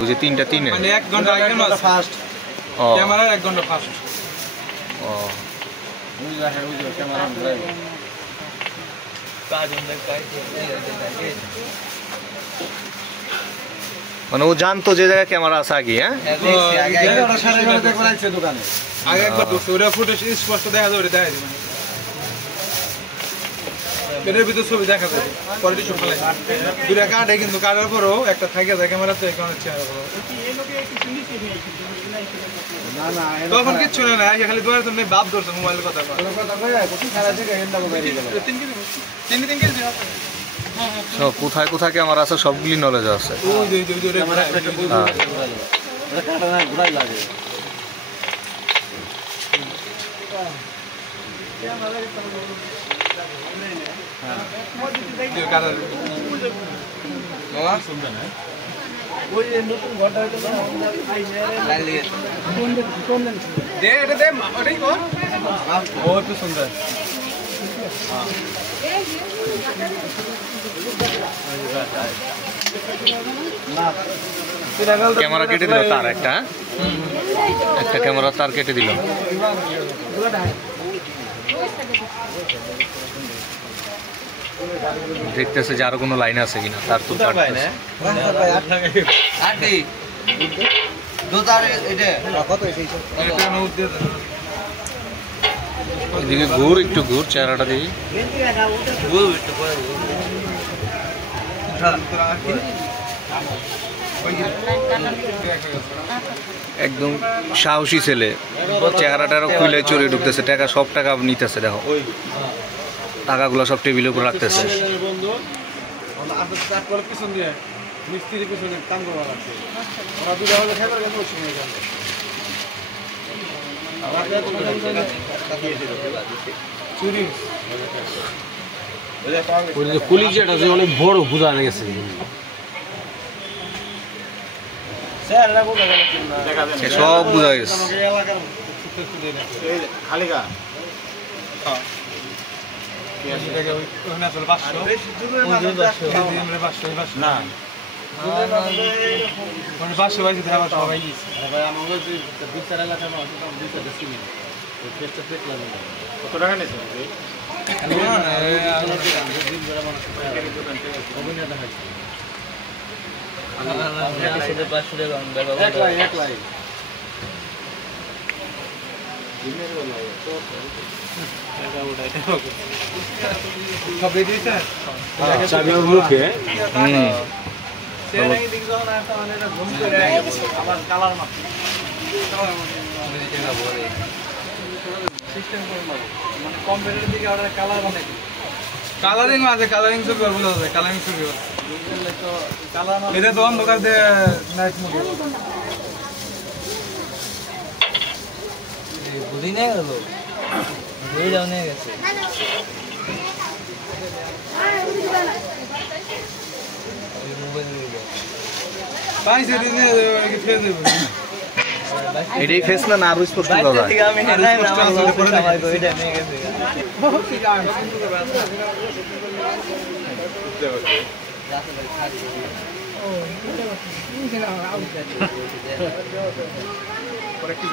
ওই যে তিনটা তিনে মানে 1 ঘন্টা আগে না ফাস্ট ক্যামেরা 1 ঘন্টা ফাস্ট ও ওই দেখে ওই যে ক্যামেরা ড্রাইভ কাজ অনেক কাজ মানে ও জানতো যে জায়গায় ক্যামেরা আছে আগে হ্যাঁ আগে ওটা সারা ঘরে দেখবার আছে দোকানে আগে একবার ঢুকছে ওটা ফুটেজ স্পষ্ট দেখা যায় ওটা দেখা যায় মানে এর ভিতর ছবি দেখা যায় কোয়ালিটি সব ভালো দুইটা কাটে কিন্তু কাটার পরও একটা থাকে যায় ক্যামেরা তো এই কারণে চেহারা ভালো না না তখন কিছু না আগে খালি দোয়ার জন্য বাপ ধরছে মোবাইলের কথা কয় কোটি সারা জায়গায় এন্ডা বেরিয়ে গেল তিন কেজি সব কোথায় কোথায় ক্যামেরা আছে সবগুলি নলেজ আছে ওই যে ক্যামেরা একটা ওটা কাটা না ঘুরাই লাগে ক্যামেরা কেটে দিল তার একটা ক্যামেরা তার কেটে দিল দেখতেছে যে আরো কোনো লাইন আছে কিনা তার তো এদিকে ঘুর একটু ঘুর চেহারাটা দেখি একদম সাহসী ছেলে চেহারাটারও খুলে চড়ে ঢুকতেছে টাকা সব টাকা নিতেছে দেখো টাকাগুলো সব টেবিলের উপর রাখতেছে কলিজাটা যে অনেক বড় বোঝা গেছে সব বোঝা গেছে কত টাকা নিয়েছে কালারিং আছে কালারিং ছবি বোঝা যায় কালারিং ছবি এটা তো অন্ধকার দিয়ে নাইট মুভি বুঝি না গেল বুঝে যাও নিয়ে গেছে পাইছে দিনে ফেস দেব এটাই ফেস না আরো স্পষ্ট দাদা আমি নাই না আমার ওইটা নিয়ে গেছে পরে কি